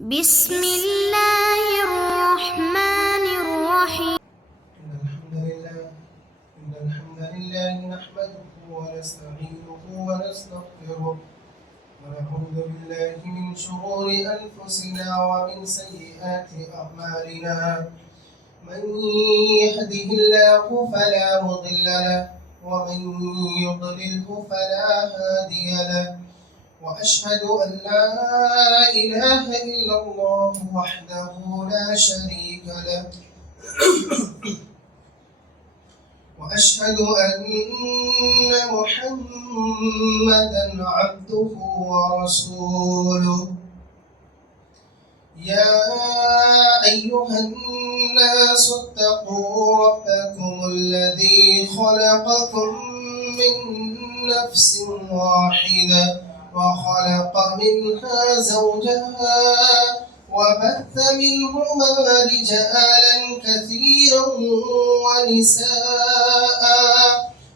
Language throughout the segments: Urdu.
بسم الله الرحمن الرحيم. إن الحمد لله نحمده ونستعينه ونستغفره ونعوذ بالله من شرور أنفسنا ومن سيئات أعمالنا. من يهده الله فلا مضل له ومن يضلله فلا هادي له. وأشهد أن لا إله إلا الله وحده لا شريك له وأشهد أن محمدا عبده ورسوله. يا أيها الناس اتقوا ربكم الذي خلقكم من نفس واحدة وخلق منها زوجها وبث منهما رجالا كثيرا ونساء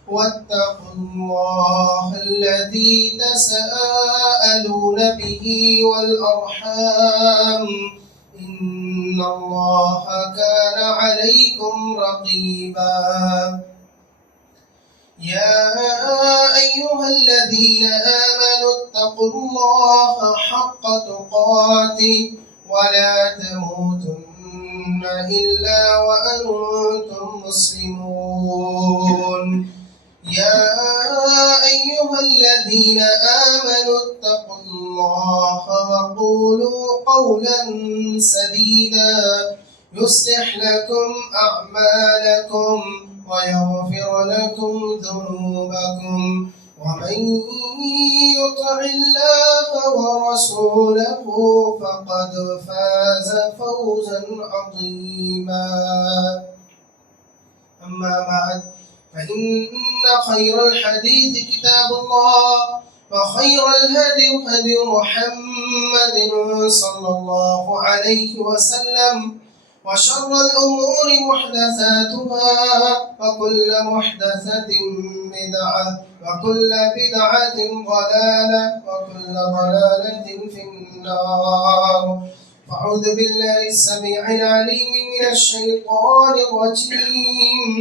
واتقوا الله الذي تساءلون به والأرحام إن الله كان عليكم رقيبا. يا أيها الذين آمنوا اتقوا الله حق تقاته ولا تموتن إلا وأنتم مسلمون. يا أيها الذين آمنوا اتقوا الله وقولوا قولا سديدا يصلح لكم أعمالكم ويغفر لكم ذنوبكم ومن يطع الله ورسوله فقد فاز فوزا عظيما. أما بعد فإن خير الحديث كتاب الله وخير الهدي هدي محمد صلى الله عليه وسلم وشر الأمور محدثاتها وكل محدثة بدعة وكل بدعة ضلالة وكل ضلالة في النار. فأعوذ بالله السميع العليم من الشيطان الرجيم.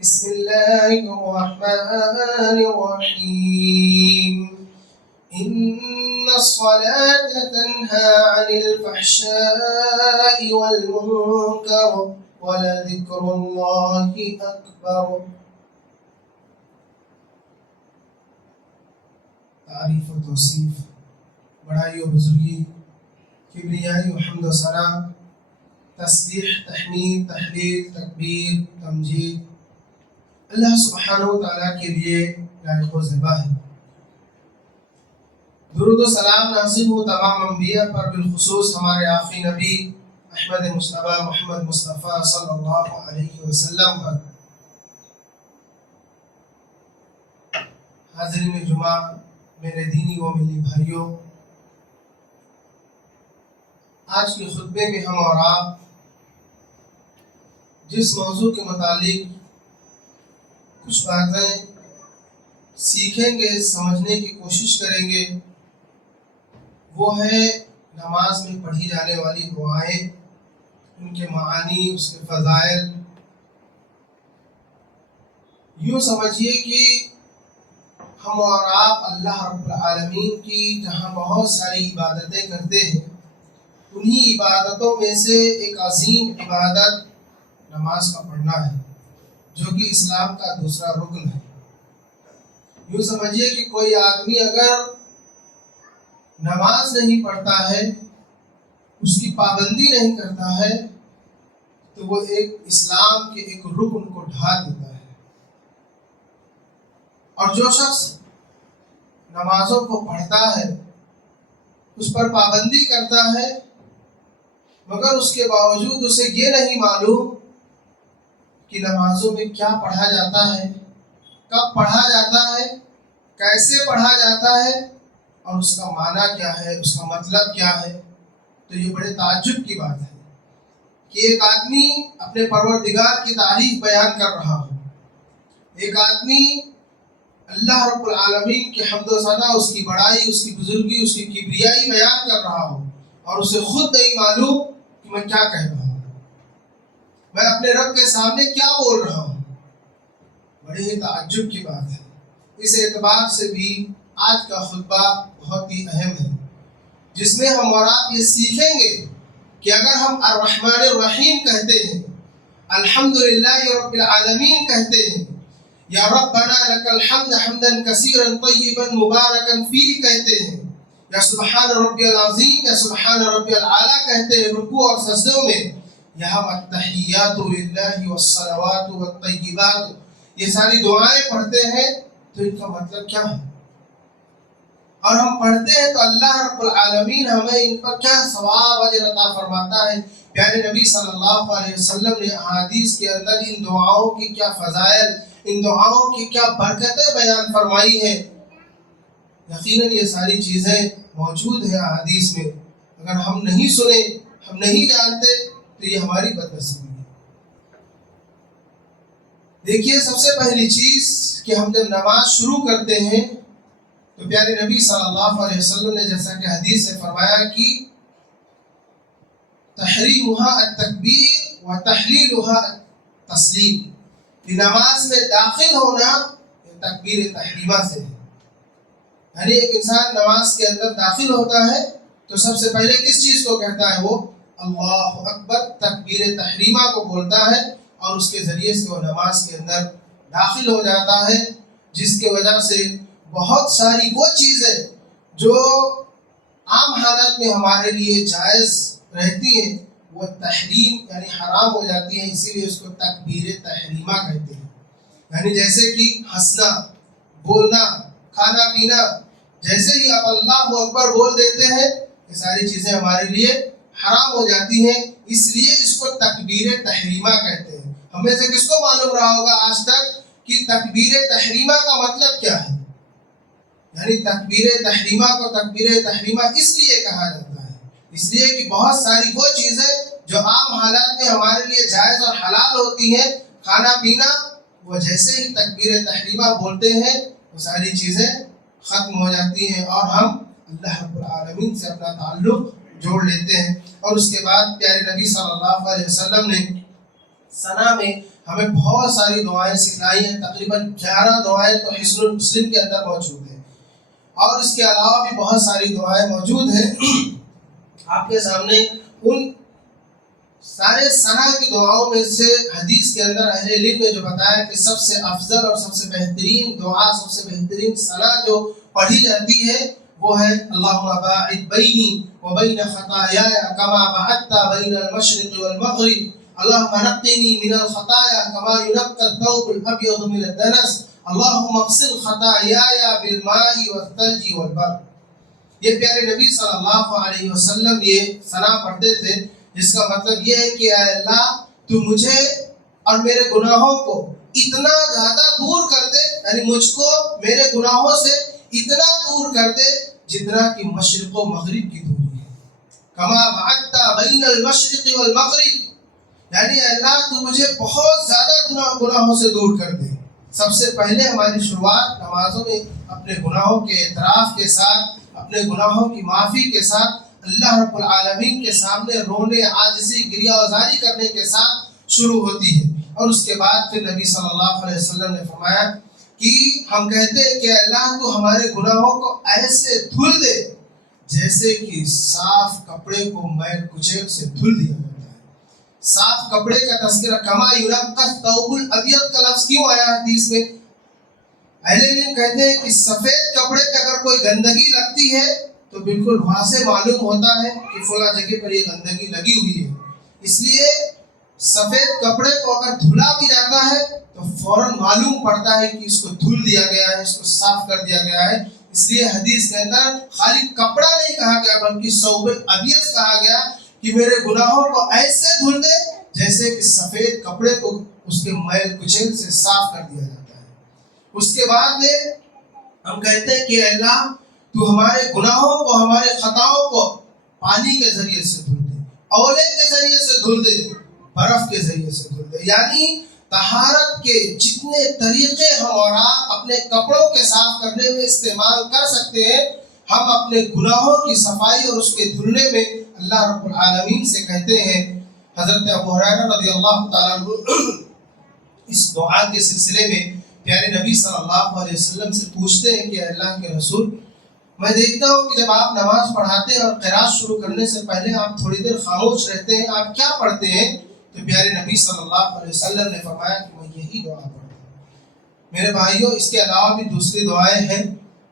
بسم الله الرحمن الرحيم. إن الصلاة تنهى عن الفحشاء والمنكر ولذكر الله أكبر. تعریف و توصیف، بڑائی و بزرگی، کبریائی و حمد و ثنا، تسبیح، تحمید، تحلیل، تکبیر، تمجید اللہ سبحانہ و تعالیٰ کے لیے لائق و زیبا ہے۔ درود و سلام نازل ہو تمام انبیاء پر، بالخصوص ہمارے آخری نبی احمد مصطفیٰ محمد مصطفیٰ صلی اللہ علیہ وسلم پر۔ حاضرین جمعہ، میرے دینی و ملی بھائیوں، آج کے خطبے میں ہم اور آپ جس موضوع کے متعلق کچھ باتیں سیکھیں گے، سمجھنے کی کوشش کریں گے، وہ ہے نماز میں پڑھی جانے والی دعائیں، ان کے معانی، اس کے فضائل۔ یوں سمجھیے کہ ہم اور آپ اللہ رب العالمین کی جہاں بہت ساری عبادتیں کرتے ہیں، انہی عبادتوں میں سے ایک عظیم عبادت نماز کا پڑھنا ہے، جو کہ اسلام کا دوسرا رکن ہے۔ یوں سمجھیے کہ کوئی آدمی اگر نماز نہیں پڑھتا ہے، اس کی پابندی نہیں کرتا ہے، تو وہ ایک اسلام کے ایک رکن کو ڈھا دیتا ہے۔ اور جو شخص نمازوں کو پڑھتا ہے، اس پر پابندی کرتا ہے، مگر اس کے باوجود اسے یہ نہیں معلوم کہ نمازوں میں کیا پڑھا جاتا ہے، کب پڑھا جاتا ہے، کیسے پڑھا جاتا ہے، اور اس کا معنی کیا ہے، اس کا مطلب کیا ہے، تو یہ بڑے تعجب کی بات ہے کہ ایک آدمی اپنے پروردگار کی تعریف بیان کر رہا ہو، ایک آدمی اللہ رب العالمین کی حمد و ثنا، اس کی بڑائی، اس کی بزرگی، اس کی کبریائی بیان کر رہا ہوں اور اسے خود نہیں معلوم کہ میں کیا کہہ رہا ہوں، میں اپنے رب کے سامنے کیا بول رہا ہوں۔ بڑی ہی تعجب کی بات ہے۔ اس اعتبار سے بھی آج کا خطبہ بہت ہی اہم ہے، جس میں ہم اور آپ یہ سیکھیں گے کہ اگر ہم الرحمن الرحیم کہتے ہیں، الحمدللہ رب العالمین کہتے ہیں، یا ربنا لک الحمد حمدا کثیرا طیبا مبارکا فیہ کہتے ہیں، یا سبحان ربی العظیم یا سبحان ربی العالی کہتے ہیں رکوع اور سجدوں میں، یا ہم التحیات للہ والصلوات والطیبات یہ ساری دعائیں پڑھتے ہیں، تو ان کا مطلب کیا ہے؟ اور ہم پڑھتے ہیں تو اللہ رب العالمین ہمیں ان پر کیا ثواب اجر عطا فرماتا ہے۔ پیارے نبی صلی اللہ علیہ وسلم نے احادیث کے اندر ان دعاؤں کی کیا فضائل، ان دعاؤں کی کیا برکتیں بیان فرمائی ہیں۔ یقیناً یہ ساری چیزیں موجود ہیں احادیث میں، اگر ہم نہیں سنے، ہم نہیں جانتے تو یہ ہماری بدنصیبی ہے۔ دیکھیے، سب سے پہلی چیز کہ ہم جب نماز شروع کرتے ہیں تو پیارے نبی صلی اللہ علیہ وسلم نے جیسا کہ حدیث سے فرمایا کہ تحریمها التکبیر و تحلیلها التسلیم، کہ نماز میں داخل ہونا تکبیر تحریمہ سے ہے۔ یعنی ایک انسان نماز کے اندر داخل ہوتا ہے تو سب سے پہلے کس چیز کو کہتا ہے؟ وہ اللہ اکبر تکبیر تحریمہ کو بولتا ہے، اور اس کے ذریعے سے وہ نماز کے اندر داخل ہو جاتا ہے، جس کی وجہ سے بہت ساری وہ چیزیں جو عام حالات میں ہمارے لیے جائز رہتی ہیں وہ تحریم یعنی حرام ہو جاتی ہیں۔ اسی لیے اس کو تکبیر تحریمہ کہتے ہیں۔ یعنی جیسے کہ ہنسنا، بولنا، کھانا پینا، جیسے ہی آپ اللہ اکبر بول دیتے ہیں یہ ساری چیزیں ہمارے لیے حرام ہو جاتی ہیں، اس لیے اس کو تکبیر تحریمہ کہتے ہیں۔ ہمیں سے کس کو معلوم رہا ہوگا آج تک کہ تکبیر تحریمہ کا مطلب کیا ہے؟ یعنی تکبیر تحریمہ کو تکبیر تحریمہ اس لیے کہا جاتا ہے، اس لیے کہ بہت ساری وہ چیزیں جو عام حالات میں ہمارے لیے جائز اور حلال ہوتی ہیں، کھانا پینا، وہ جیسے ہی تکبیر تحریمہ بولتے ہیں وہ ساری چیزیں ختم ہو جاتی ہیں اور ہم اللہ رب العالمین سے اپنا تعلق جوڑ لیتے ہیں۔ اور اس کے بعد پیارے نبی صلی اللہ علیہ وسلم نے ثنا میں ہمیں بہت ساری دعائیں سکھلائی ہیں، تقریباً 11 دعائیں تو حصن المسلم کے اندر موجود ہیں، اور اس کے علاوہ بھی بہت ساری دعائیں موجود ہیں۔ آپ کے سامنے ان سارے ثنا کی دعاؤں میں سے حدیث کے اندر اہل علم نے جو بتایا کہ سب سے افضل اور سب سے بہترین دعا، سب سے بہترین ثنا جو پڑھی جاتی ہے وہ ہے اللہم باعد بینی و بین خطایای کما بعدت بین المشرق والمغرب، اللہم نقنی من الخطایا کما ینقی الثوب الابیض من الدنس، اللہم اغسل خطایای بالماء والثلج والبرد۔ یہ پیارے نبی صلی اللہ علیہ وسلم یہ ثنا پڑھتے تھے، جس کا مطلب یہ ہے کہ اے اللہ تو مجھے اور میرے گناہوں کو اتنا زیادہ دور کر دے، یعنی مجھ کو میرے گناہوں سے اتنا دور کر دے جتنا کہ مشرق و مغرب کی دوری ہے۔ کما بعدت بین المشرق والمغرب، یعنی اے اللہ تو مجھے بہت زیادہ گناہوں سے دور کر دے۔ سب سے پہلے ہماری شروعات نمازوں میں اپنے گناہوں کے اعتراف کے ساتھ، اپنے گناہوں کی معافی کے ساتھ، اللہ رب العالمین کے سامنے رونے، عاجزی، گریہ وزاری کرنے کے ساتھ شروع ہوتی ہے۔ اور اس کے بعد پھر نبی صلی اللہ علیہ وسلم نے فرمایا کہ ہم کہتے ہیں کہ اللہ تو ہمارے گناہوں کو ایسے دھل دے جیسے کہ صاف کپڑے کو میل کچیل سے دھل دیا جاتا ہے۔ صاف کپڑے کا تذکرہ کما ینقی الثوب الابیض کا لفظ کیوں آیا حدیث میں؟ اہل علم کہتے ہیں کہ سفید کپڑے پہ اگر کوئی گندگی لگتی ہے تو بالکل واضح معلوم ہوتا ہے کہ فلاں جگہ پر یہ گندگی لگی ہوئی ہے، اس لیے سفید کپڑے کو اگر دھلا بھی جاتا ہے تو فوراً معلوم پڑتا ہے کہ اس کو دھل دیا گیا ہے، اس کو صاف کر دیا گیا ہے۔ اس لیے حدیث کے اندر خالی کپڑا نہیں کہا گیا بلکہ ثوب ابیض کہا گیا کہ میرے گناہوں کو ایسے دھل دے جیسے کہ سفید کپڑے کو اس کے میل کچیل سے صاف کر دیا جاتا ہے۔ اس کے بعد میں ہم کہتے ہیں کہ اللہ تو ہمارے گناہوں کو، ہمارے خطاؤں کو پانی کے ذریعے سے دھل دے، اولے کے ذریعے سے دھل دے، برف کے ذریعے سے دھل دے، یعنی طہارت کے جتنے طریقے ہم اور آپ اپنے کپڑوں کے صاف کرنے میں استعمال کر سکتے ہیں، ہم اپنے گناہوں کی صفائی اور اس کے دھلنے میں اللہ رب العالمین سے کہتے ہیں۔ حضرت ابو ہریرہ رضی اللہ تعالیٰ عنہ اس دعا کے سلسلے میں پیارے نبی صلی اللہ علیہ وسلم سے پوچھتے ہیں کہ اللہ کے رسول، میں دیکھتا ہوں کہ جب آپ نماز پڑھاتے ہیں اور قرات شروع کرنے سے پہلے آپ تھوڑی دیر خاموش رہتے ہیں، آپ کیا پڑھتے ہیں؟ تو پیارے نبی صلی اللہ علیہ وسلم نے فرمایا کہ میں یہی دعا پڑھتا ہوں۔ میرے بھائیوں، اس کے علاوہ بھی دوسری دعائیں ہیں،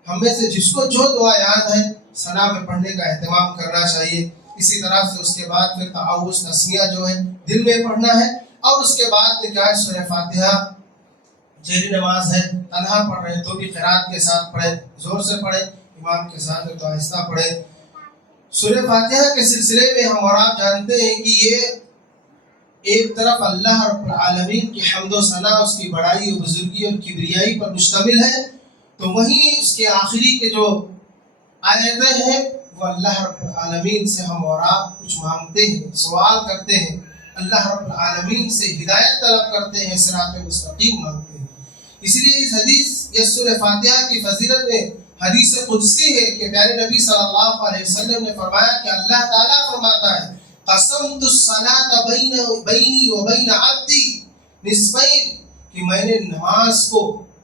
ہم میں سے جس کو جو دعا یاد ہے ثنا میں پڑھنے کا اہتمام کرنا چاہیے۔ اسی طرح سے اس کے بعد پھر تعوذ تسمیہ جو ہے دل میں پڑھنا ہے، اور اس کے بعد کیا ہے سورہ فاتحہ، جہری نماز ہے تنہا پڑھ رہے ہیں تو بھی قرات کے ساتھ پڑھیں، زور سے پڑھیں، امام کے ساتھ تو آہستہ پڑھیں۔ سورہ فاتحہ کے سلسلے میں ہم اور آپ جانتے ہیں کہ یہ ایک طرف اللہ رب العالمین کی حمد و ثنا، اس کی بڑائی و بزرگی اور کبریائی پر مشتمل ہے، تو وہیں اس کے آخری کے جو آیتیں ہیں وہ اللہ رب العالمین سے ہم اور آپ کچھ مانگتے ہیں، سوال کرتے ہیں، اللہ رب العالمین سے ہدایت طلب کرتے ہیں، صراط مستقیم مانگتے ہیں۔ اس لیے اس حدیث یا سورہ فاتحہ کی فضیلت میں حدیث قدسی ہے کہ پیارے نبی صلی اللہ علیہ وسلم نے فرمایا کہ اللہ تعالیٰ فرماتا ہے قسمت الصلاۃ بینی و بین عبدی نصفین، کہ میں نے نماز کو،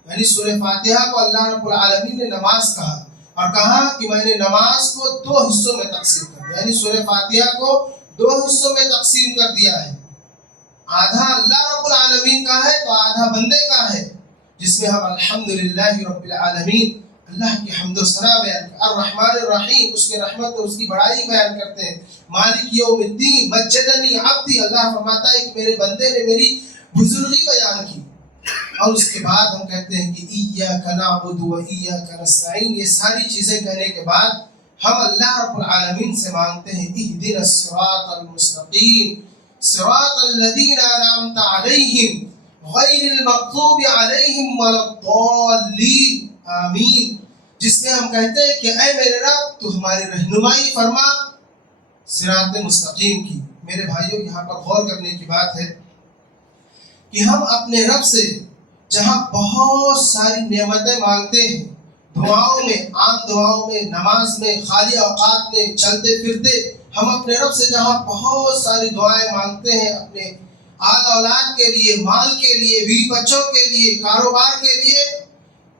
یعنی سورہ فاتحہ کو اللہ رب العالمین نے نماز کہا، اور کہا کہ میں نے نماز کو دو حصوں میں تقسیم کر دیا، یعنی سورہ فاتحہ کو دو حصوں میں تقسیم کر دیا ہے، آدھا اللہ رب العالمین کا ہے تو آدھا بندے کا ہے، جس میں ہم الحمدللہ رب العالمین، اللہ کی حمد و ثنا بیان کرتے ہیں، الرحمن الرحیم، اس کی رحمت اور اس کی بڑائی بیان کرتے ہیں، مالک یوم الدین، مجدنی عبدی، اللہ فرماتا ہے کہ میرے بندے نے میری بزرگی بیان کی، اور اس کے بعد ہم کہتے ہیں کہ ایاک نعبد و ایاک نستعین، یہ ساری چیزیں کہنے کے بعد ہم اللہ رب العالمین سے مانگتے ہیں اہدنا الصراط المستقیم صراط الذین انعمت علیہم غیر المغضوب علیہم ولا الضالین آمین، جس میں ہم کہتے ہیں کہ اے میرے رب تو ہماری رہنمائی فرما صراط مستقیم کی۔ میرے بھائیوں، یہاں پر غور کرنے کی بات ہے کہ ہم اپنے رب سے جہاں بہت ساری نعمتیں مانگتے ہیں، دعاؤں میں، عام دعاؤں میں، نماز میں، خالی اوقات میں، چلتے پھرتے، ہم اپنے رب سے جہاں بہت ساری دعائیں مانگتے ہیں، اپنے آل اولاد کے لیے، مال کے لیے، بیوی بچوں کے لیے، کاروبار کے لیے،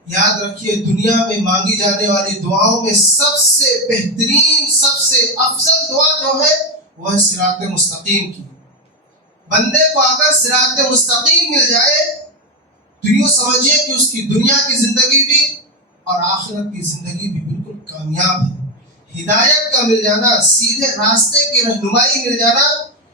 یاد رکھیے دنیا میں مانگی جانے والی دعاؤں میں سب سے بہترین، سب سے افضل دعا جو ہے وہ ہے صراط مستقیم کی۔ بندے کو اگر صراط مستقیم مل جائے تو یوں سمجھیے کہ اس کی دنیا کی زندگی بھی اور آخرت کی زندگی بھی بالکل کامیاب ہے۔ ہدایت کا مل جانا، سیدھے راستے کی رہنمائی مل جانا،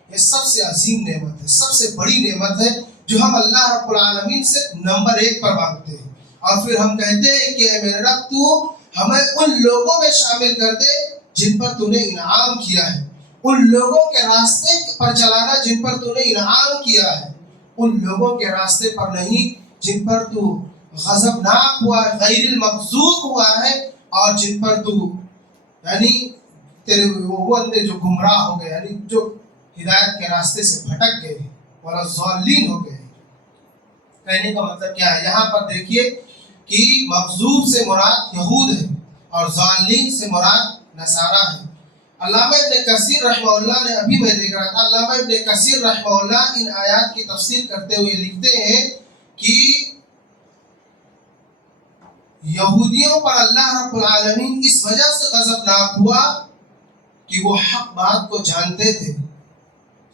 یہ سب سے عظیم نعمت ہے، سب سے بڑی نعمت ہے جو ہم اللہ رب العالمین سے نمبر 1 پر مانگتے ہیں، اور پھر ہم کہتے ہیں کہ اے میرے رب تو ہمیں ان لوگوں میں شامل کر دے جن پر تو نے انعام کیا ہے، ان لوگوں کے راستے پر چلانا جن پر تو نے انعام کیا ہے، ان لوگوں کے راستے پر نہیں جن پر تو غضبناک ہوا ہے، غیر المغضوب ہوا ہے، اور جن پر تو یعنی تیرے وہ بندے جو گمراہ ہو گئے، یعنی جو ہدایت کے راستے سے بھٹک گئے اور ضالین ہو گئے۔ کہنے کا مطلب کیا ہے؟ یہاں پر دیکھیے کہ مغضوب سے مراد یہود ہے اور ضالین سے مراد نصارہ ہے۔ علامہ ابن کثیر رحمہ اللہ نے، ابھی میں دیکھ رہا تھا، علامہ ابن کثیر رحمہ اللہ ان آیات کی تفسیر کرتے ہوئے لکھتے ہیں کہ یہودیوں پر اللہ رب العالمین اس وجہ سے غضبناک ہوا کہ وہ حق بات کو جانتے تھے،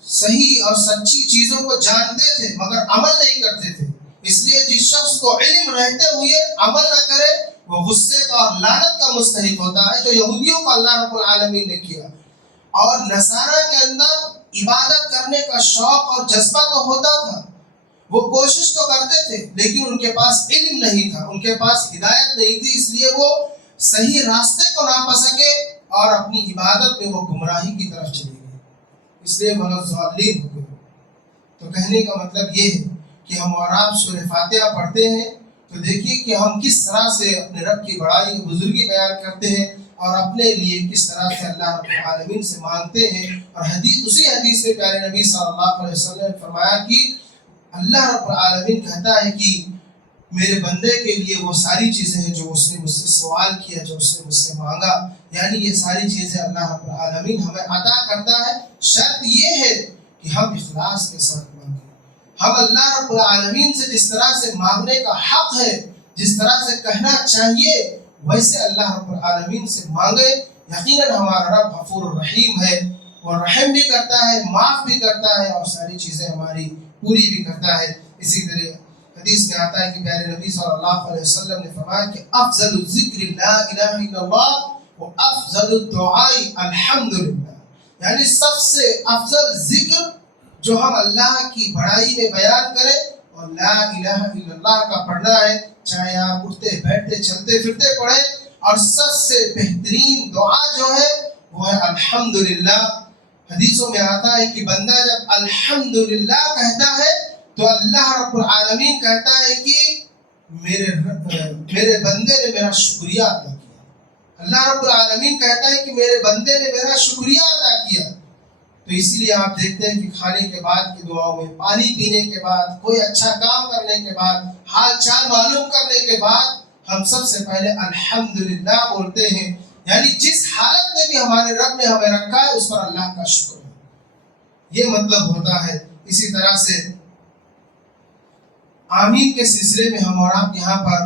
صحیح اور سچی چیزوں کو جانتے تھے مگر عمل نہیں کرتے تھے، اس لیے جس شخص کو علم رہتے ہوئے عمل نہ کرے وہ غصے کا اور لعنت کا مستحق ہوتا ہے، جو یہودیوں کو اللہ رب العالمین نے کیا۔ اور نصارہ کے اندر عبادت کرنے کا شوق اور جذبہ تو ہوتا تھا، وہ کوشش تو کرتے تھے، لیکن ان کے پاس علم نہیں تھا، ان کے پاس ہدایت نہیں تھی، اس لیے وہ صحیح راستے کو نہ پا سکے اور اپنی عبادت میں وہ گمراہی کی طرف چلے گئے، اس لیے وہ ضالین ہو گئے۔ تو کہنے کا مطلب یہ ہے کہ ہم اور آپ سورہ فاتحہ پڑھتے ہیں تو دیکھیے کہ ہم کس طرح سے اپنے رب کی بڑائی و بزرگی بیان کرتے ہیں اور اپنے لیے کس طرح سے اللہ رب العالمین سے مانگتے ہیں۔ اور اسی حدیث میں پیارے نبی صلی اللہ علیہ وسلم نے فرمایا کہ اللہ رب العالمین کہتا ہے کہ میرے بندے کے لیے وہ ساری چیزیں ہیں جو اس نے مجھ سے سوال کیا، جو اس نے مجھ سے مانگا، یعنی یہ ساری چیزیں اللہ رب العالمین ہمیں عطا کرتا ہے۔ شرط یہ ہے کہ ہم اخلاص کے ساتھ مانگیں۔ ہم اللہ رب العالمین سے جس طرح سے مانگنے کا حق ہے، جس طرح سے کہنا چاہیے، ویسے اللہ رب العالمین سے مانگے۔ یقیناً ہمارا رب غفور الرحیم ہے، وہ رحم بھی کرتا ہے، معاف بھی کرتا ہے، اور ساری چیزیں ہماری پوری بھی کرتا ہے۔ اسی طرح حدیث میں آتا ہے کہ پیارے نبی صلی اللہ علیہ وسلم نے فرمایا کہ افضل الذکر لا الہ الا اللہ و افضل الدعاء الحمدللہ، یعنی سب سے افضل ذکر جو ہم اللہ کی بڑائی میں بیان کریں اور لا الہ الا اللہ کا پڑھنا ہے، چاہے آپ اٹھتے بیٹھتے چلتے پھرتے پڑھیں، اور سب سے بہترین دعا جو ہے وہ ہے الحمدللہ۔ حدیثوں میں آتا ہے کہ بندہ جب الحمدللہ کہتا ہے تو اللہ رب العالمین کہتا ہے کہ میرے بندے نے میرا شکریہ ادا کیا۔ اللہ رب العالمین کہتا ہے کہ میرے بندے نے میرا شکریہ ادا کیا۔ تو اسی لیے آپ دیکھتے ہیں کہ کھانے کے بعد کی دعاؤں میں، پانی پینے کے بعد، کوئی اچھا کام کرنے کے بعد، حال چال معلوم کرنے کے بعد ہم سب سے پہلے الحمدللہ بولتے ہیں، یعنی جس حالت میں بھی ہمارے رب نے ہمیں رکھا ہے اس پر اللہ کا شکر ہے، یہ مطلب ہوتا ہے۔ اسی طرح سے آمین کے سلسلے میں ہم اور آپ یہاں پر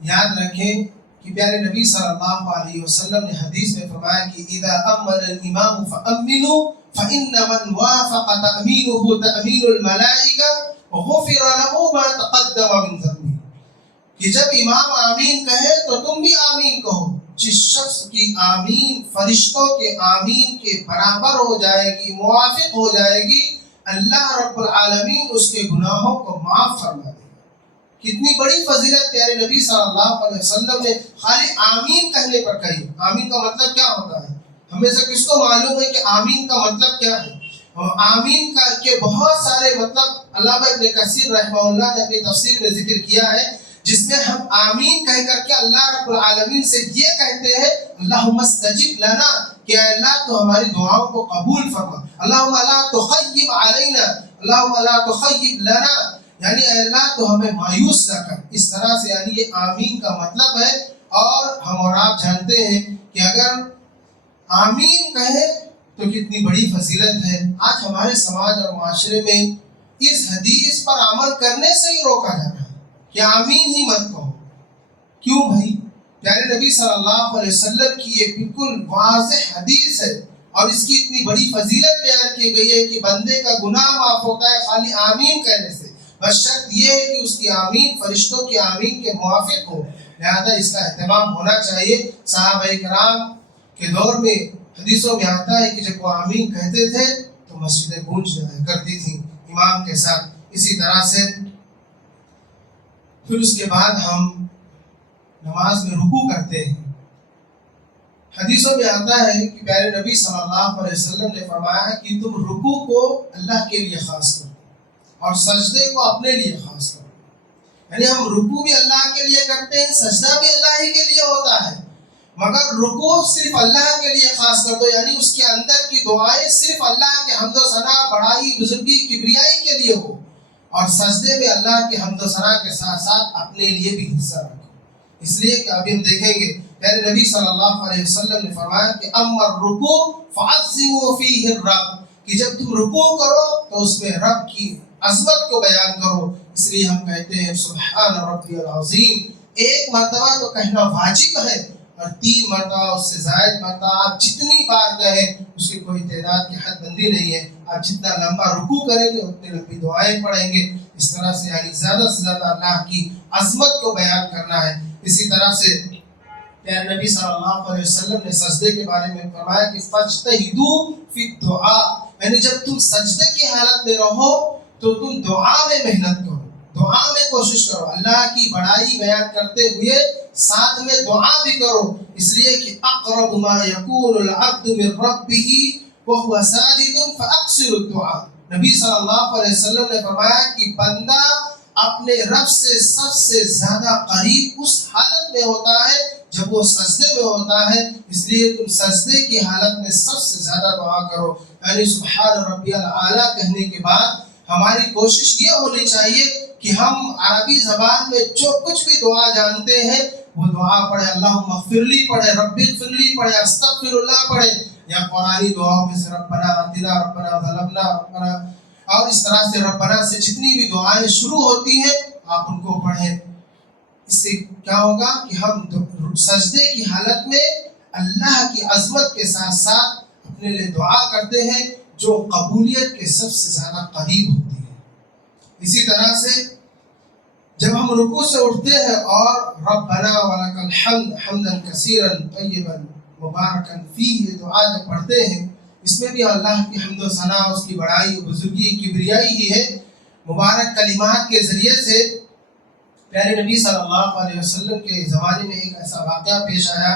یاد رکھیں کہ پیارے نبی صلی اللہ علیہ وسلم نے حدیث میں فرمایا کہ اذا امن الامام فامنوا فان من وافق تامینه تامین الملائکہ غفر له ما تقدم من ذنبه، کہ جب امام آمین کہے تو تم بھی آمین کہو۔ جس شخص کی آمین فرشتوں کے آمین کے برابر ہو جائے گی، موافق ہو جائے گی، اللہ رب العالمین اس کے گناہوں کو معاف فرما دے گا۔ کتنی بڑی فضیلت پیارے نبی صلی اللہ علیہ وسلم نے خالی آمین کہنے پر کہی۔ آمین کا مطلب کیا ہوتا ہے؟ ہمیں سے کس کو معلوم ہے کہ آمین کا مطلب کیا ہے؟ آمین کا کے بہت سارے مطلب علامہ ابن کثیر رحمہ اللہ نے اپنی تفسیر میں ذکر کیا ہے، جس میں ہم آمین کہہ کر کے اللہ رب العالمین سے یہ کہتے ہیں اللہم استجب لنا، کہ اے اللہ تو ہماری دعاؤں کو قبول فرما، اللہم لا تخیب علینا، اللہم لا تخیب لنا، یعنی اے اللہ تو ہمیں مایوس نہ کر۔ اس طرح سے یعنی یہ آمین کا مطلب ہے۔ اور ہم اور آپ جانتے ہیں کہ اگر آمین کہیں تو کتنی بڑی فضیلت ہے۔ آج ہمارے سماج اور معاشرے میں اس حدیث پر عمل کرنے سے ہی روکا جا رہا ہے کہ آمین ہی مت کہو۔ کیوں بھائی؟ پیارے نبی صلی اللہ علیہ وسلم کی یہ بالکل واضح حدیث ہے، اور اس کی اتنی بڑی فضیلت بیان کی گئی ہے کہ بندے کا گناہ معاف ہوتا ہے خالی آمین کہنے سے، بس شرط یہ ہے کہ اس کی آمین فرشتوں کی آمین کے موافق ہو، لہذا اس کا اہتمام ہونا چاہیے۔ صحابہ کرام کے دور میں حدیثوں میں آتا ہے کہ جب وہ آمین کہتے تھے تو مسجدیں گونج جایا کرتی تھیں امام کے ساتھ۔ اسی طرح سے پھر اس کے بعد ہم نماز میں رکوع کرتے ہیں۔ حدیثوں میں آتا ہے کہ پیارے نبی صلی اللہ علیہ وسلم نے فرمایا کہ تم رکوع کو اللہ کے لیے خاص کرو اور سجدے کو اپنے لیے خاص کرو، یعنی ہم رکوع بھی اللہ کے لیے کرتے ہیں، سجدہ بھی اللہ ہی کے لیے ہوتا ہے، مگر رکوع صرف اللہ کے لیے خاص کر دو، یعنی اس کے اندر کی دعائیں صرف اللہ کے حمد و ثنا، بڑائی، بزرگی، کبریائی کے لیے ہو، اور سجدے میں اللہ کے حمد و ثنا کے ساتھ ساتھ اپنے لیے بھی حصہ رکھو۔ اس لیے کہ ابھی ہم دیکھیں گے پیارے نبی صلی اللہ علیہ وسلم نے فرمایا کہ اما الرکوع فعظموا فیہ الرب، کہ جب تم رکوع کرو تو اس میں رب کی عظمت کو بیان کرو۔ اس لیے ہم کہتے ہیں سبحان ربی العظیم، ایک مرتبہ تو کہنا واجب ہے، اور 3 مرتبہ اس سے زائد مرتبہ آپ جتنی بار کہیں اس کی کوئی تعداد کی حد بندی نہیں ہے، آپ جتنا لمبا رکوع کریں گے اتنی لمبی دعائیں پڑھیں گے۔ اس طرح سے یعنی زیادہ سے زیادہ اللہ کی عظمت کو بیان کرنا ہے۔ اسی طرح سے پیارے نبی صلی اللہ علیہ وسلم نے سجدے کے بارے میں فرمایا کہ فاجتہدوا فی الدعاء، یعنی جب تم سجدے کی حالت میں رہو تو تم دعا میں محنت کرو، دعا میں کوشش کرو، اللہ کی بڑائی بیان کرتے ہوئے ساتھ میں دعا بھی کرو، اس لیے کہ اقرب ما یکون العبد من ربہ وهو ساجد فاکثر الدعاء، نبی صلی اللہ علیہ وسلم نے فرمایا کہ بندہ اپنے رب سے سب سے زیادہ قریب اس حالت میں ہوتا ہے جب وہ سجدے میں ہوتا ہے، اس لیے تم سجدے کی حالت میں سب سے زیادہ دعا کرو، یعنی سبحان ربی الاعلیٰ کہنے کے بعد ہماری کوشش یہ ہونی چاہیے کہ ہم عربی زبان میں جو کچھ بھی دعا جانتے ہیں وہ دعا پڑھے، اللہم اغفر لی پڑھے، رب اغفر لی پڑھے، استغفر اللہ پڑھے، یا قرآنی دعاؤں میں سے ربنا آتنا، ربنا ظلمنا، ربنا، اور اس طرح سے ربنا سے جتنی بھی دعائیں شروع ہوتی ہیں آپ ان کو پڑھیں۔ اس سے کیا ہوگا کہ ہم سجدے کی حالت میں اللہ کی عظمت کے ساتھ ساتھ اپنے لیے دعا کرتے ہیں جو قبولیت کے سب سے زیادہ قریب ہوتی ہے۔ اسی طرح سے جب ہم رکوع سے اٹھتے ہیں اور ربنا ولک الحمد حمدا کثیرا طیبا مبارکا فیہ یہ دعا جب پڑھتے ہیں، اس میں بھی اللہ کی حمد و ثنا، اس کی بڑائی، بزرگی، کبریائی ہی ہے۔ مبارک کلمات کے ذریعے سے پیارے نبی صلی اللہ علیہ وسلم کے زمانے میں ایک ایسا واقعہ پیش آیا،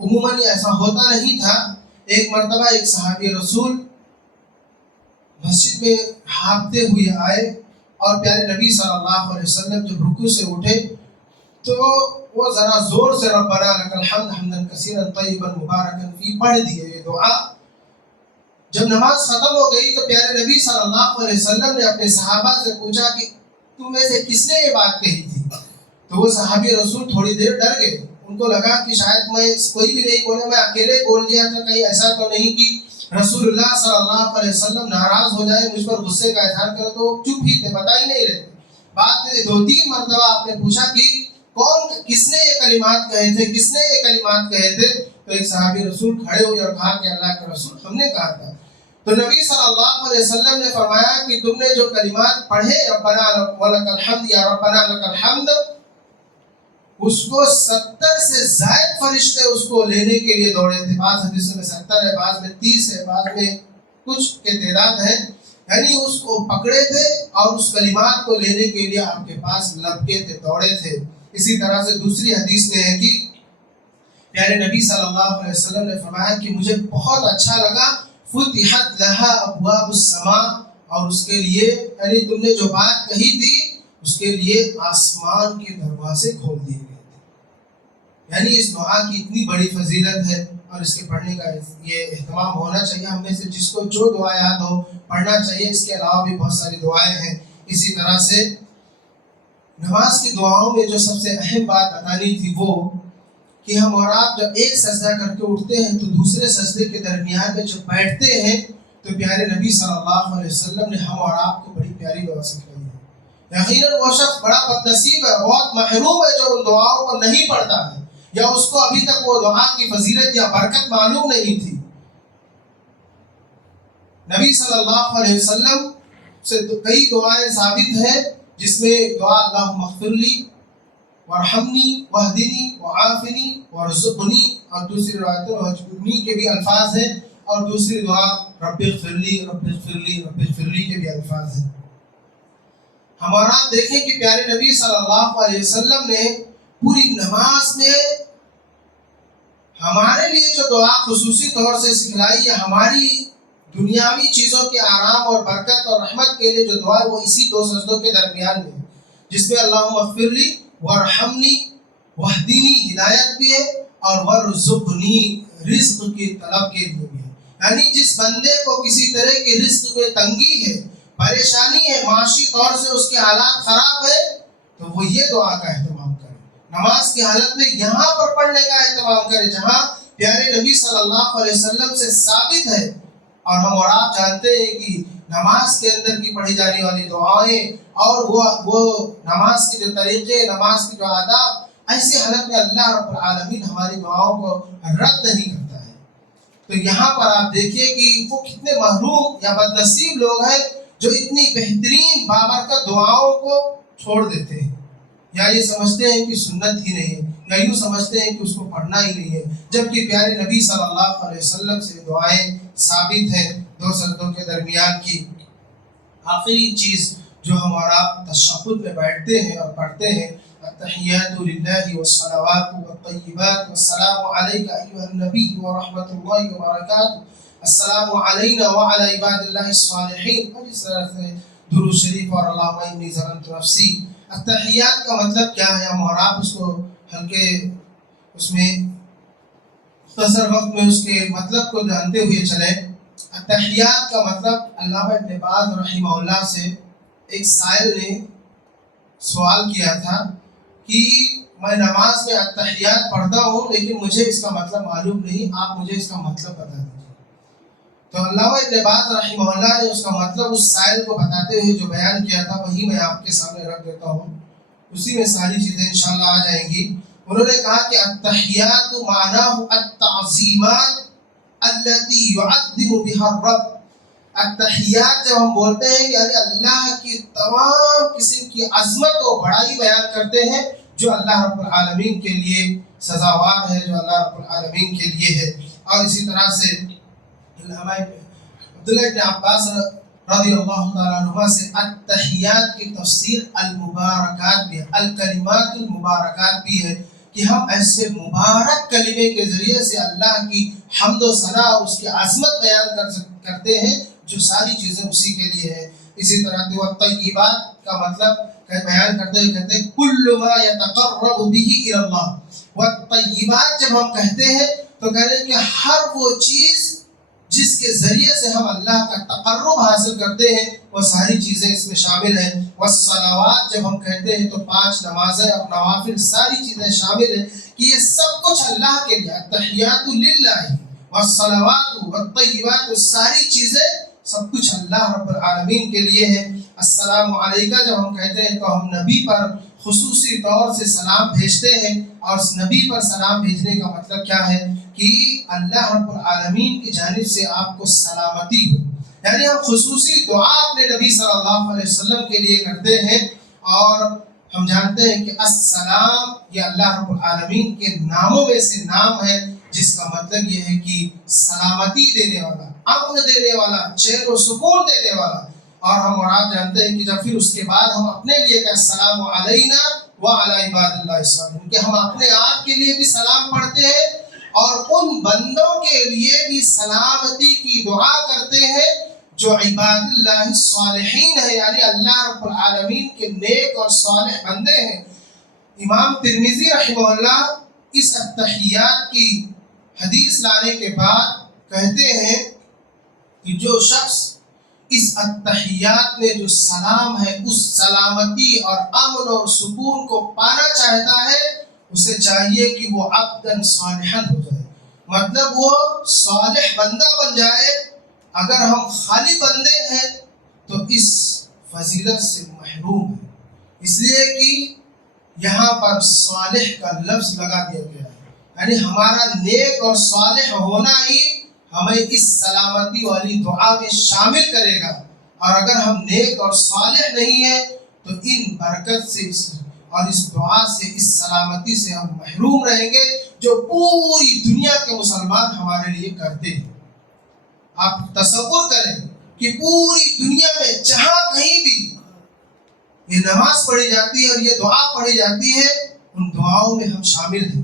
عموماً یہ ایسا ہوتا نہیں تھا۔ ایک مرتبہ ایک صحابی رسول مسجد میں ہانپتے ہوئے آئے اور پیارے نبی صلی اللہ علیہ وسلم جب رکوع سے اٹھے تو وہ ذرا زور سے ربنا لک الحمد حمدا کثیرا طیبا مبارکا فیہ پڑھ دیے یہ دعا۔ جب نماز ختم ہو گئی تو پیارے نبی صلی اللہ علیہ وسلم نے اپنے صحابہ سے پوچھا کہ تم میں سے کس نے یہ بات کہی تھی؟ تو وہ صحابی رسول تھوڑی دیر ڈر گئے، ان کو لگا کہ شاید میں کوئی بھی نہیں بولے، میں اکیلے بول دیا تھا، کہیں ایسا تو نہیں کہ رسول اللہ صلی اللہ علیہ وسلم ناراض ہو جائے، مجھ پر غصے کا اظہار کرے، تو چپ ہی تھے، بتا ہی نہیں رہے۔ بعد میں 2-3 مرتبہ آپ نے پوچھا کہ کس نے یہ کلمات کہے تھے، کس نے یہ کلمات کہے تھے؟ تو ایک صحابی رسول کھڑے ہوئے اور کہا کہ اللہ کے رسول ہم نے کہا تھا۔ تو نبی صلی اللہ علیہ وسلم نے فرمایا کہ تم نے جو کلمات پڑھے ربنا ولک الحمد یا ربنا لک الحمد، اس کو 70 سے زائد فرشتے اس کو لینے کے لیے دوڑے تھے۔ بعض حدیثوں میں 70 ہے، بعض میں 30 ہے، بعض میں کچھ کے تعداد ہے، یعنی اس کو پکڑے تھے اور اس کلمات کو لینے کے لیے آپ کے پاس لپکے تھے، دوڑے تھے۔ اسی طرح سے دوسری حدیث میں ہے کہ پیارے نبی صلی اللہ علیہ وسلم نے فرمایا کہ مجھے بہت اچھا لگا، فتحت لها ابواب السماء، اور اس کے لیے یعنی تم نے جو بات کہی تھی اس کے لیے آسمان کے دروازے کھول دیے گئے تھے۔ یعنی اس دعا کی اتنی بڑی فضیلت ہے اور اس کے پڑھنے کا یہ اہتمام ہونا چاہیے ہم میں سے، جس کو جو دعا یاد ہو پڑھنا چاہیے۔ اس کے علاوہ بھی بہت ساری دعائیں ہیں۔ اسی طرح سے نماز کی دعاؤں میں جو سب سے اہم بات بتانی تھی وہ کہ ہم اور آپ جب ایک سجدہ کر کے اٹھتے ہیں تو دوسرے سجدے کے درمیان میں جب بیٹھتے ہیں تو پیارے نبی صلی اللہ علیہ وسلم نے ہم اور آپ کو بڑی پیاری دعا سکھائی ہے۔ یقیناً وہ شخص بڑا بدنصیب ہے، بہت محروم ہے جو ان دعاؤں کو نہیں پڑھتا ہے، یا اس کو ابھی تک وہ دعا کی فضیلت یا برکت معلوم نہیں تھی۔ نبی صلی اللہ علیہ وسلم سے کئی دعائیں ثابت ہیں، جس میں دعا اللہم اغفر لی وارحمنی واہدنی وعافنی وارزقنی، اور دوسری روایتوں واجبرنی کے بھی الفاظ ہیں، اور دوسری دعا رب اغفر لی رب اغفر لی رب اغفر لی کے بھی الفاظ ہیں۔ ہمارا دیکھیں کہ پیارے نبی صلی اللہ علیہ وسلم نے پوری نماز میں ہمارے لیے جو دعا خصوصی طور سے سکھلائی ہے، ہماری دنیاوی چیزوں کے آرام اور برکت اور رحمت کے لیے جو دعا ہے وہ اسی 2 سجدوں کے درمیان میں ہے، جس میں اللہم اغفر لی وارحمنی واہدنی ہدایت بھی ہے، اور وارزقنی رزق کی طلب کے لیے بھی ہے۔ یعنی جس بندے کو کسی طرح کی رزق میں تنگی ہے، پریشانی ہے، معاشی طور سے اس کے حالات خراب ہے، تو وہ یہ دعا کا اہتمام کرے، نماز کی حالت میں یہاں پر پڑھنے کا اہتمام کرے جہاں پیارے نبی صلی اللہ علیہ وسلم سے ثابت ہے۔ اور ہم اور آپ جانتے ہیں کہ نماز کے اندر کی پڑھی جانے والی دعائیں اور وہ نماز کے جو طریقے، نماز کے جو آداب، ایسی حالت میں اللہ رب العالمین ہماری دعاؤں کو رد نہیں کرتا ہے۔ تو یہاں پر آپ دیکھیے کہ وہ کتنے محروم یا بدنصیب لوگ ہیں جو اتنی بہترین بابرکت دعاؤں کو چھوڑ دیتے ہیں، یا یہ سمجھتے ہیں کہ سنت ہی نہیں ہے، یا یوں سمجھتے ہیں کہ اس کو پڑھنا ہی نہیں ہے، جبکہ پیارے نبی صلی اللہ علیہ وسلم سے دعائیں ثابت ہیں 2 سجدوں کے درمیان کی۔ آخری چیز جو ہم اور آپ تشہد میں بیٹھتے ہیں اور پڑھتے ہیں، التحیات للہ والصلوات والطیبات والسلام علیک ایھا النبی ورحمۃ اللہ وبرکاتہ، السلام علینا وعلی عباد اللہ الصالحین، اور اس طرح سے درود شریف اور اللہم انی ظلمت نفسی۔ التحیات کا مطلب کیا ہے؟ ہم اور آپ اس کو ہلکے اس میں مختصر وقت میں اس کے مطلب کو جانتے ہوئے چلیں۔ التحیات کا مطلب علامہ ابن باز رحمہ اللہ سے ایک سائل نے سوال کیا تھا کہ میں نماز میں التحیات پڑھتا ہوں لیکن مجھے اس کا مطلب معلوم نہیں، آپ مجھے اس کا مطلب بتا دیجیے۔ تو علامہ ابن باز رحمہ اللہ نے اس کا مطلب اس سائل کو بتاتے ہوئے جو بیان کیا تھا وہی میں آپ کے سامنے رکھ دیتا ہوں، اسی میں ساری چیزیں انشاءاللہ آ جائیں گی۔ انہوں نے کہا کہ التحیات معناہ التعظیمات التي يعظم بها الرب۔ التحیات جب ہم بولتے ہیں یعنی اللہ کی تمام قسم کی عظمت و بڑائی بیان کرتے ہیں جو اللہ رب العالمین کے لیے سزاوار ہے، جو اللہ رب العالمین کے لیے ہے۔ اور اسی طرح سے علامہ عبداللہ ابن عباس رضی اللہ تعالیٰ عنہ سے التحیات کی تفسیر المبارکات بھی ہے، الکلمات المبارکات بھی ہے کہ ہم ایسے مبارک کلمے کے ذریعے سے اللہ کی حمد و ثنا اور اس کی عظمت بیان کرتے ہیں جو ساری چیزیں اسی کے لیے ہیں۔ اسی طرح سے والطیبات کا مطلب بیان کرتے ہوئے کہتے ہیں کل ما یتقرب به الی اللہ۔ والطیبات جب ہم کہتے ہیں تو کہتے ہیں کہ ہر وہ چیز جس کے ذریعے سے ہم اللہ کا تقرب حاصل کرتے ہیں وہ ساری چیزیں اس میں شامل ہیں۔ والصلوات جب ہم کہتے ہیں تو 5 نمازیں اور نوافل ساری چیزیں شامل ہیں کہ یہ سب کچھ اللہ کے لیے، التحیات للہ والصلوات والطیبات، ساری چیزیں سب کچھ اللہ رب العالمین کے لیے ہے۔ السلام علیکہ جب ہم کہتے ہیں تو ہم نبی پر خصوصی طور سے سلام بھیجتے ہیں، اور اس نبی پر سلام بھیجنے کا مطلب کیا ہے کہ اللہ رب العالمین کی جانب سے آپ کو سلامتی ہو، یعنی ہم خصوصی دعا اپنے نبی صلی اللہ علیہ وسلم کے لیے کرتے ہیں۔ اور ہم جانتے ہیں کہ السلام یہ اللہ رب العالمین کے ناموں میں سے نام ہے جس کا مطلب یہ ہے کہ سلامتی دینے والا، امن دینے والا، چین و سکون دینے والا۔ اور ہم اور آپ جانتے ہیں کہ جب پھر اس کے بعد ہم اپنے لیے کہ السلام علینا وعلی عباد اللہ الصالحین، کہ ہم اپنے آپ کے لیے بھی سلام پڑھتے ہیں اور ان بندوں کے لیے بھی سلامتی کی دعا کرتے ہیں جو عباد اللہ الصالحین ہے، یعنی اللہ رب العالمین کے نیک اور صالح بندے ہیں۔ امام ترمذی رحمہ اللہ اس التحیات کی حدیث لانے کے بعد کہتے ہیں کہ جو شخص اس التحیات میں جو سلام ہے اس سلامتی اور امن اور سکون کو پانا چاہتا ہے، اسے چاہیے کہ وہ عبداً صالحا ہو جائے، مطلب وہ صالح بندہ بن جائے۔ اگر ہم خالی بندے ہیں تو اس فضیلت سے محروم ہیں، اس لیے کہ یہاں پر صالح کا لفظ لگا دیا گیا ہے، یعنی ہمارا نیک اور صالح ہونا ہی ہمیں اس سلامتی والی دعا میں شامل کرے گا۔ اور اگر ہم نیک اور صالح نہیں ہیں تو ان برکت سے اور اس دعا سے، اس سلامتی سے ہم محروم رہیں گے جو پوری دنیا کے مسلمان ہمارے لیے کرتے ہیں۔ آپ تصور کریں کہ پوری دنیا میں جہاں کہیں بھی یہ نماز پڑھی جاتی ہے اور یہ دعا پڑھی جاتی ہے، ان دعاؤں میں ہم شامل ہیں،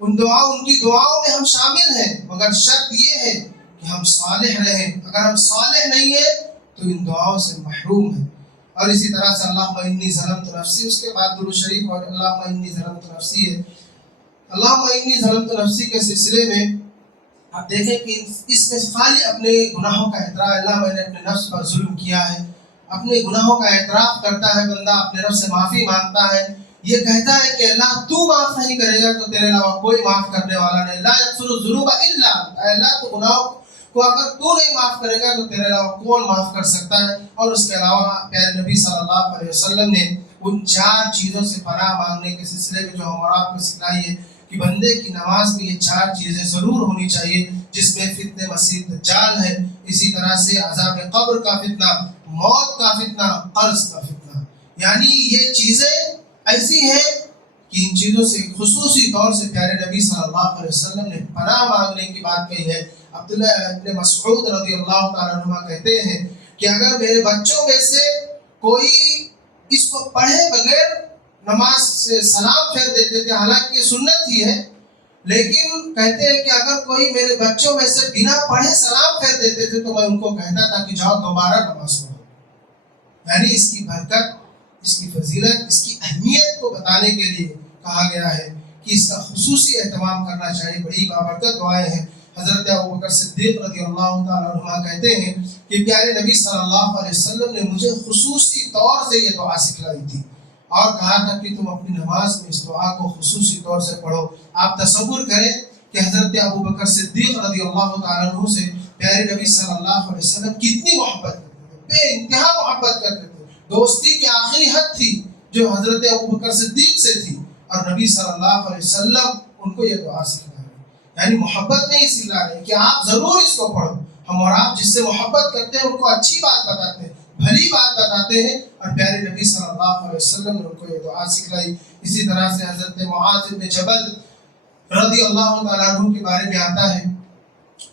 ان کی دعاؤں میں ہم شامل ہیں، مگر شرط یہ ہے کہ ہم صالح رہیں۔ اگر ہم صالح نہیں ہیں تو ان دعاؤں سے محروم ہیں۔ اور اسی طرح سے اللہم انی ظلمت نفسی، اس کے بعد درود شریف اور اللہم انی ظلمت نفسی ہے۔ اللہم انی ظلمت نفسی کے سلسلے میں آپ دیکھیں کہ اس میں خالی اپنے گناہوں کا اعتراف، اللہ میں نے اپنے نفس پر ظلم کیا ہے، اپنے گناہوں کا اعتراف کرتا ہے بندہ، اپنے رب سے معافی مانگتا ہے، یہ کہتا ہے کہ اللہ تو معاف نہیں کرے گا تو تیرے علاوہ کوئی معاف کرنے والا نہیں، لا یغفر الذنوب الا انت، اے اللہ تو گناہوں کو اگر تو نہیں معاف کرے گا تو تیرے علاوہ کون معاف کر سکتا ہے۔ اور اس کے علاوہ پیارے نبی صلی اللہ علیہ وسلم نے ان 4 چیزوں سے پناہ مانگنے کے سلسلے میں جو ہم اور آپ کو سکھلائی ہے کہ بندے کی نماز میں یہ 4 چیزیں ضرور ہونی چاہیے، جس میں فتنہ مسیح دجال ہے، اسی طرح سے عذاب قبر کا فتنہ، موت کا فتنہ، قرض کا فتنہ، یعنی یہ چیزیں ایسی ہیں کہ ان چیزوں سے خصوصی طور سے پیارے نبی صلی اللہ علیہ وسلم نے پناہ مانگنے کی بات کہی ہے۔ عبداللہ ابن مسعود رضی اللہ تعالیٰ عنہ کہتے ہیں کہ اگر میرے بچوں میں سے کوئی اس کو پڑھے بغیر نماز سے سلام پھیر دیتے تھے، حالانکہ یہ سنت ہی ہے، لیکن کہتے ہیں کہ اگر کوئی میرے بچوں میں سے بنا پڑھے سلام پھیر دیتے تھے تو میں ان کو کہتا تھا کہ جاؤ دوبارہ نماز پڑھو۔ یعنی اس کی برکت، اس کی فضیلت، اس کی اہمیت کو بتانے کے لیے کہا گیا ہے کہ اس کا خصوصی اہتمام کرنا چاہیے۔ بڑی بابرکت دعائیں ہیں۔ حضرت ابوبکر صدیق رضی اللہ تعالیٰ عنہ کہتے ہیں کہ پیارے نبی صلی اللہ علیہ وسلم نے مجھے خصوصی طور سے یہ دعا سکھلائی تھی اور کہا تھا کہ تم اپنی نماز میں اس دعا کو خصوصی طور سے پڑھو۔ آپ تصور کریں کہ حضرت ابوبکر صدیق رضی اللہ تعالیٰ عنہ سے پیارے نبی صلی اللہ علیہ وسلم کتنی محبت کرتے تھے، بے انتہا محبت کرتے تھے، دوستی کی آخری حد تھی جو حضرت ابوبکر صدیق سے تھی، اور نبی صلی اللہ علیہ وسلم ان کو یہ دعا سکھلا رہے ہیں، یعنی محبت میں ہی سکھلا رہے ہیں کہ آپ ضرور اس کو پڑھو۔ ہم اور آپ جس سے محبت کرتے ہیں ان کو اچھی بات بتاتے ہیں، بھلی بات بتاتے ہیں، اور پیارے نبی صلی اللہ علیہ وسلم نے ان کو یہ دعا سکھلائی۔ اسی طرح سے حضرت معاذ بن جبل رضی اللہ تعالیٰ عنہ کے بارے میں آتا ہے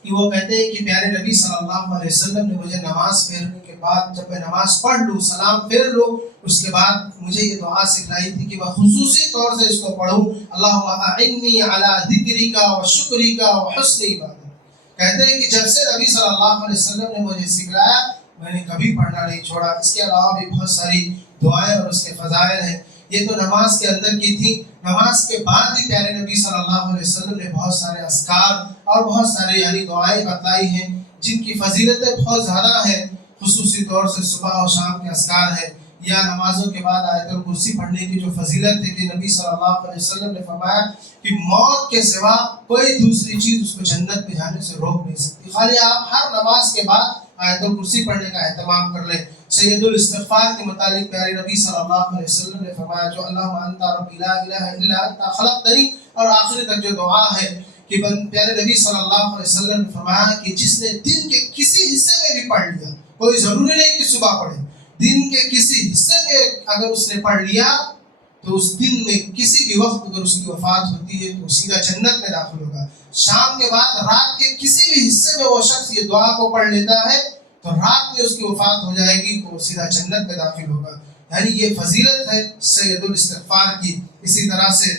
کہ وہ کہتے ہیں کہ پیارے نبی صلی اللہ علیہ وسلم نے مجھے نماز پھیرنے کے بعد جب میں نماز پڑھ لوں، سلام پھیر لوں، اس کے بعد مجھے یہ دعا سکھلائی تھی کہ میں خصوصی طور سے اس کو پڑھوں، اللہم اعنی علی ذکرک و شکرک و حسن عبادتک۔ کہتے ہیں کہ جب سے نبی صلی اللہ علیہ وسلم نے مجھے سکھلایا میں نے کبھی پڑھنا نہیں چھوڑا۔ اس کے علاوہ بھی بہت ساری دعائیں اور اس کے فضائل ہیں، یہ تو نماز کے اندر کی تھی۔ نماز کے بعد بھی پیارے نبی صلی اللہ علیہ وسلم نے بہت سارے اذکار اور بہت سارے یعنی دعائیں بتائی ہیں جن کی فضیلتیں بہت زیادہ ہیں، خصوصی طور سے صبح اور شام کے اذکار ہیں، یا نمازوں کے بعد آیت الکرسی پڑھنے کی جو فضیلت ہے کہ نبی صلی اللہ علیہ وسلم نے فرمایا کہ موت کے سوا کوئی دوسری چیز اس کو جنت میں جانے سے روک نہیں سکتی، خالی آپ ہر نماز کے بعد آیت الکرسی پڑھنے کا اہتمام کر لیں۔ سید الاستغفار کے متعلق پیارے نبی صلی اللہ علیہ وسلم نے فرمایا جو اللہم انت ربی لا الہ الا انت خلقتنی، اور آخری تک جو دعا ہے کہ پیارے نبی صلی اللہ علیہ وسلم نے فرمایا کہ جس نے دن کے کسی حصے میں بھی پڑھ لیا، کوئی ضروری نہیں کہ صبح پڑھے، دن کے کسی حصے میں اگر اس نے پڑھ لیا تو اس دن میں کسی بھی وقت اگر اس کی وفات ہوتی ہے تو سیدھا جنت میں داخل ہوگا۔ شام کے بعد رات کے کسی بھی حصے میں وہ شخص یہ دعا کو پڑھ لیتا ہے تو رات میں اس کی وفات ہو جائے گی تو سیدھا جنت میں داخل ہوگا، یعنی یہ فضیلت ہے سید الاستغفار کی۔ اسی طرح سے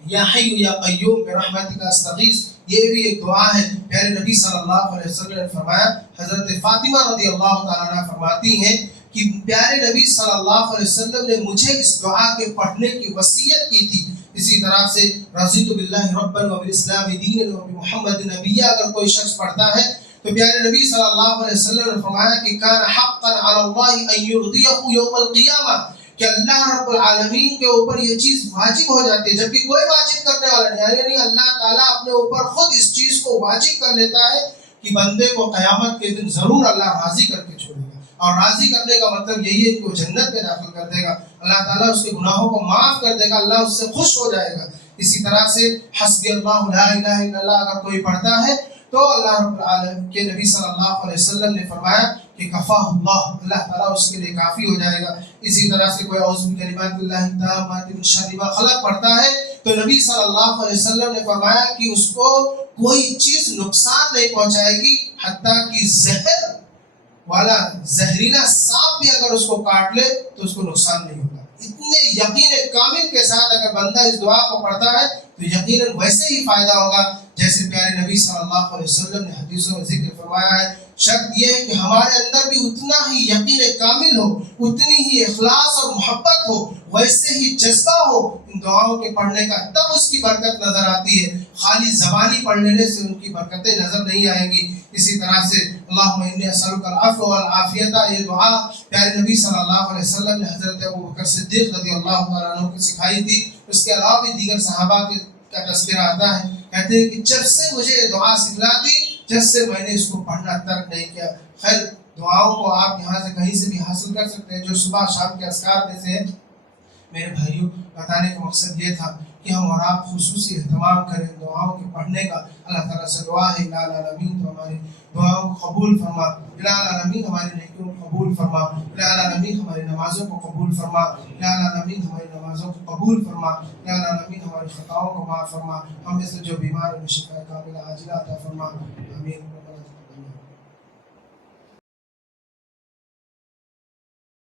یا حی یا قیوم برحمتک استغیث، یہ بھی ایک دعا ہے۔ پیارے نبی صلی اللہ علیہ وسلم نے فرمایا، حضرت فاطمہ رضی اللہ تعالیٰ عنہ فرماتی ہیں کہ پیارے نبی صلی اللہ علیہ وسلم نے مجھے اس دعا کے پڑھنے کی وصیت کی تھی۔ اسی طرح سے رضیت باللہ ربا وبالاسلام دینا وبمحمد نبیا اگر کوئی شخص پڑھتا ہے تو پیارے نبی صلی اللہ علیہ وسلم نے فرمایا کہ کان حقا علی اللہ ان یرضیہ یوم القیامہ، کہ اللہ رب العالمین کے اوپر یہ چیز واجب ہو جاتی ہے جبکہ کوئی واجب کرنے والا نہیں، یعنی اللہ تعالیٰ اپنے اوپر خود اس چیز کو واجب کر لیتا ہے کہ بندے کو قیامت کے دن ضرور اللہ راضی کر کے چھوڑے گا، اور راضی کرنے کا مطلب یہی ہے کہ وہ جنت میں داخل کر دے گا، اللہ تعالیٰ اس کے گناہوں کو معاف کر دے گا، اللہ اس سے خوش ہو جائے گا۔ اسی طرح سے حسبی اللہ لا الہ الا اللہ اگر کوئی پڑھتا ہے تو اللہ رب العالمین کے نبی صلی اللہ علیہ وسلم نے فرمایا کہ کفاہ اللہ تعالیٰ اس کے لیے کافی ہو جائے گا۔ اسی طرح سے کوئی اعوذ بکلمات اللہ التامات من شر ما خلق پڑھتا ہے تو نبی صلی اللہ علیہ وسلم نے فرمایا کہ اس کو کوئی چیز نقصان نہیں پہنچائے گی، حتیٰ کہ زہر والا زہریلا سانپ بھی اگر اس کو کاٹ لے تو اس کو نقصان نہیں ہوگا۔ اتنے یقین کامل کے ساتھ اگر بندہ اس دعا کو پڑھتا ہے تو یقیناً ویسے ہی فائدہ ہوگا جیسے پیارے نبی صلی اللہ علیہ وسلم نے حدیثوں میں ذکر فرمایا ہے۔ شرط یہ ہے کہ ہمارے اندر بھی اتنا ہی یقین کامل ہو، اتنی ہی اخلاص اور محبت ہو، ویسے ہی جذبہ ہو ان دعاؤں کے پڑھنے کا، تب اس کی برکت نظر آتی ہے۔ خالی زبانی پڑھ لینے سے ان کی برکتیں نظر نہیں آئیں گی۔ اسی طرح سے اللہم انی اسألک العفو والعافیۃ، یہ دعا پیارے نبی صلی اللہ علیہ وسلم نے حضرت ابوبکر صدیق رضی اللہ تعالیٰ عنہ کو سکھائی تھی۔ اس کے علاوہ بھی دیگر صحابہ کا تذکرہ آتا ہے، کہتے ہیں کہ جب سے مجھے یہ دعا سکھلا دی جب سے میں نے اس کو پڑھنا ترک نہیں کیا۔ خیر دعاؤں کو آپ یہاں سے کہیں سے بھی حاصل کر سکتے ہیں جو صبح شام کے اذکار میں سے ہیں۔ میرے بھائیوں بتانے کا مقصد یہ تھا کہ ہم اور آپ خصوصی اہتمام کریں دعاؤں کے پڑھنے کا۔ اللہ تعالیٰ سے دعا ہے الہ العالمین تو ہماری دعاؤں کو قبول فرما، الہ العالمین ہماری نیکیوں کو قبول فرما، الہ العالمین ہماری نمازوں کو قبول فرما، الہ العالمین ہماری نمازوں کو قبول فرما، الہ العالمین ہماری خطاؤں کو معاف فرما، ہم میں سے جو بیمار ہیں شفا کاملہ عاجلہ عطا فرما۔